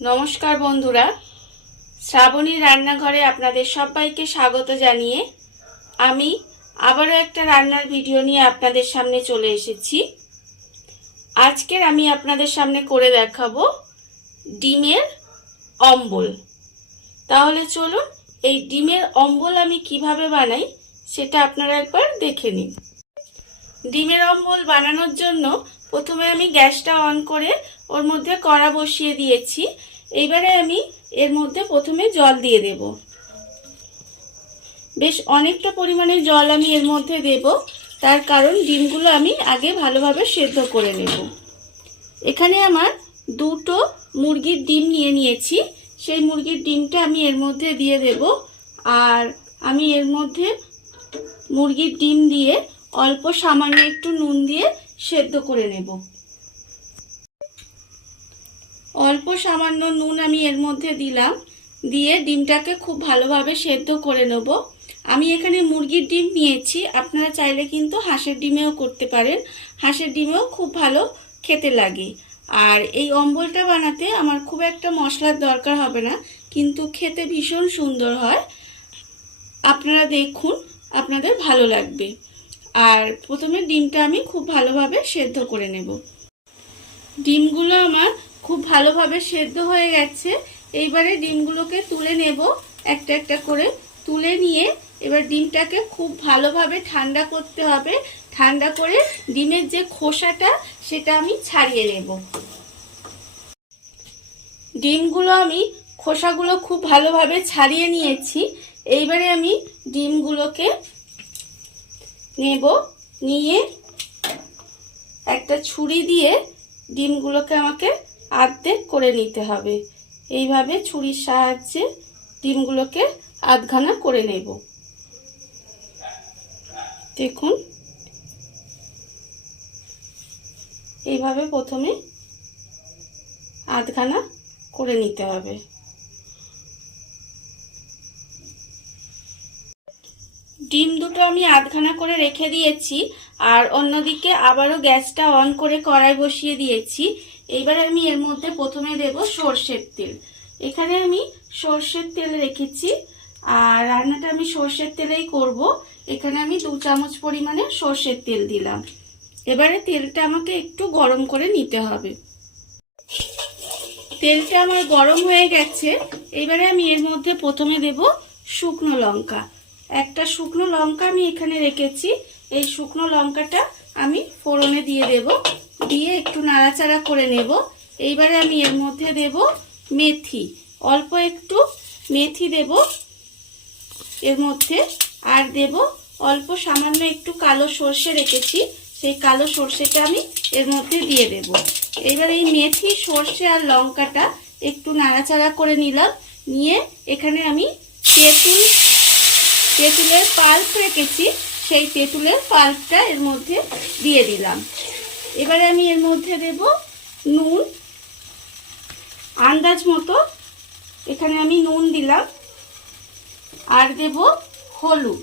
নমস্কার বন্ধুরা, শ্রাবণী রান্নাঘরে আপনাদের সবাইকে স্বাগত জানিয়ে আমি আবারও একটা রান্নার ভিডিও নিয়ে আপনাদের সামনে চলে এসেছি। আজকের আমি আপনাদের সামনে করে দেখাবো ডিমের অম্বল। তাহলে চলুন এই ডিমের অম্বল আমি কিভাবে বানাই সেটা আপনারা একবার দেখে নিন। ডিমের অম্বল বানানোর জন্য প্রথমে আমি গ্যাসটা অন করে ওর মধ্যে কড়া বসিয়ে দিয়েছি। এইবারে আমি এর মধ্যে প্রথমে জল দিয়ে দেব। বেশ অনেকটা পরিমাণে জল আমি এর মধ্যে দেব, তার কারণ ডিমগুলো আমি আগে ভালোভাবে সেদ্ধ করে নেব। এখানে আমার দুটো মুরগির ডিম নিয়ে নিয়েছি, সেই মুরগির ডিমটা আমি এর মধ্যে দিয়ে দেব। আর আমি এর মধ্যে মুরগির ডিম দিয়ে অল্প সামান্য একটু নুন দিয়ে সেদ্ধ করে নেব। অল্প সামান্য নুন আমি এর মধ্যে দিলাম, দিয়ে ডিমটাকে খুব ভালোভাবে সেদ্ধ করে নেব। আমি এখানে মুরগির ডিম নিয়েছি, আপনারা চাইলে কিন্তু হাঁসের ডিমেও করতে পারেন। হাঁসের ডিমেও খুব ভালো খেতে লাগে। আর এই অম্বলটা বানাতে আমার খুব একটা মশলার দরকার হবে না, কিন্তু খেতে ভীষণ সুন্দর হয়। আপনারা দেখুন, আপনাদের ভালো লাগবে। আর প্রথমে ডিমটা আমি খুব ভালোভাবে সেদ্ধ করে নেব। ডিমগুলো আমার খুব ভালোভাবে সেদ্ধ হয়ে গেছে। এইবারে ডিমগুলোকে তুলে নেব, একটা একটা করে তুলে নিয়ে এবার ডিমটাকে খুব ভালোভাবে ঠান্ডা করতে হবে। ঠান্ডা করে ডিমের যে খোসাটা সেটা আমি ছাড়িয়ে নেব। ডিমগুলো আমি খোসাগুলো খুব ভালোভাবে ছাড়িয়ে নিয়েছি। এইবারে আমি ডিমগুলোকে নেব, নিয়ে একটা ছুরি দিয়ে ডিমগুলোকে আমাকে আধেক করে নিতে হবে। এইভাবে ছুরির সাহায্যে ডিমগুলোকে আধখানা করে নেব। দেখুন, এইভাবে প্রথমে আধখানা করে নিতে হবে। ডিম দুটো আমি আধখানা করে রেখে দিয়েছি। আর অন্যদিকে আবারও গ্যাসটা অন করে কড়াই বসিয়ে দিয়েছি। এইবারে আমি এর মধ্যে প্রথমে দেব সর্ষের তেল। এখানে আমি সর্ষের তেল রেখেছি, আর রান্নাটা আমি সর্ষের তেলেই করব। এখানে আমি 2 চামচ পরিমাণে সর্ষের তেল দিলাম। এবারে তেলটা আমাকে একটু গরম করে নিতে হবে। তেলটা আমার গরম হয়ে গেছে। এবারে আমি এর মধ্যে প্রথমে দেব শুকনো লঙ্কা। একটা শুকনো লঙ্কা আমি এখানে রেখেছি, এই শুকনো লঙ্কাটা আমি ফোড়নে দিয়ে দেব, দিয়ে একটু নাড়াচাড়া করে নেব। এইবারে আমি এর মধ্যে দেব মেথি, অল্প একটু মেথি দেব এর মধ্যে। আর দেব অল্প সামান্য একটু কালো সর্ষে রেখেছি, সেই কালো সর্ষেটা আমি এর মধ্যে দিয়ে দেব। এবার এই মেথি, সর্ষে আর লঙ্কাটা একটু নাড়াচাড়া করে নিলাম। নিয়ে এখানে আমি তেঁতুলের পাল্প রেখেছি, সেই তেঁতুলের পাল্পটা এর মধ্যে দিয়ে দিলাম। এবারে আমি এর মধ্যে দেব নুন, আন্দাজ মতো এখানে আমি নুন দিলাম। আর দেব হলুদ,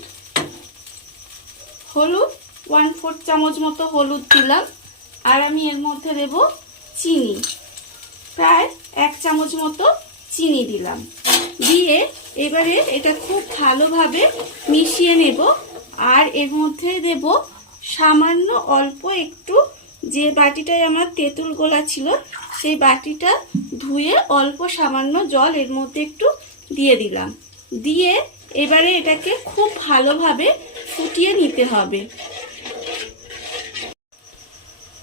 1/4 চামচ মতো হলুদ দিলাম। আর আমি এর মধ্যে দেব চিনি, প্রায় 1 চামচ মতো চিনি দিলাম। দিয়ে এবারে এটা খুব ভালোভাবে মিশিয়ে নেব। আর এর মধ্যে দেব সামান্য অল্প একটু, যে বাটিটায় আমার তেঁতুল গোলা ছিল সেই বাটিটা ধুয়ে অল্প সামান্য জল এর মধ্যে একটু দিয়ে দিলাম। দিয়ে এবারে এটাকে খুব ভালোভাবে ফুটিয়ে নিতে হবে।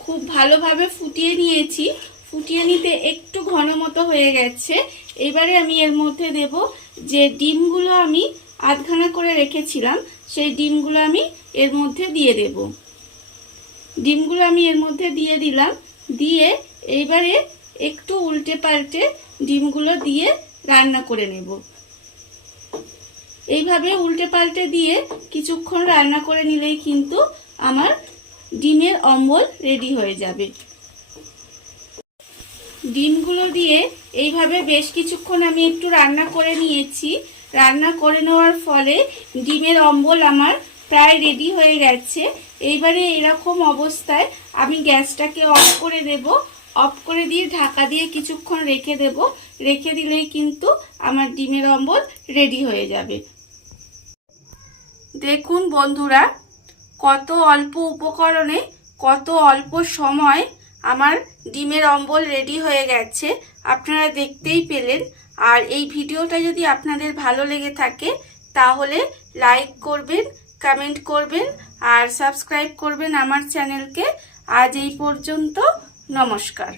খুব ভালোভাবে ফুটিয়ে নিয়েছি। ফুটিয়ে নিতে একটু ঘন মতো হয়ে গেছে। এবারে আমি এর মধ্যে দেব যে ডিমগুলো আমি আধখানা করে রেখেছিলাম, সেই ডিমগুলো আমি এর মধ্যে দিয়ে দেব। ডিমগুলো আমি এর মধ্যে দিয়ে দিলাম। দিয়ে এইবারে একটু উল্টে পাল্টে ডিমগুলো দিয়ে রান্না করে নেব। এইভাবে উল্টে পাল্টে দিয়ে কিছুক্ষণ রান্না করে নিলেই কিন্তু আমার ডিমের অম্বল রেডি হয়ে যাবে। ডিমগুলো দিয়ে এইভাবে বেশ কিছুক্ষণ আমি একটু রান্না করে নিয়েছি। রান্না করে নেওয়ার ফলে ডিমের অম্বল আমার প্রায় রেডি হয়ে গেছে। এইবারে এরকম অবস্থায় আমি গ্যাসটাকে অফ করে দেব। অফ করে দিয়ে ঢাকা দিয়ে কিছুক্ষণ রেখে দেব। রেখে দিলেই কিন্তু আমার ডিমের অম্বল রেডি হয়ে যাবে। দেখুন বন্ধুরা, কত অল্প উপকরণে কত অল্প সময় আমার ডিমের অম্বল রেডি হয়ে গেছে, আপনারা দেখতেই পেলেন। আর এই ভিডিওটা যদি আপনাদের ভালো লেগে থাকে তাহলে লাইক করবেন, কমেন্ট করবেন আর সাবস্ক্রাইব করবেন আমার চ্যানেলকে। আজ এই পর্যন্ত, নমস্কার।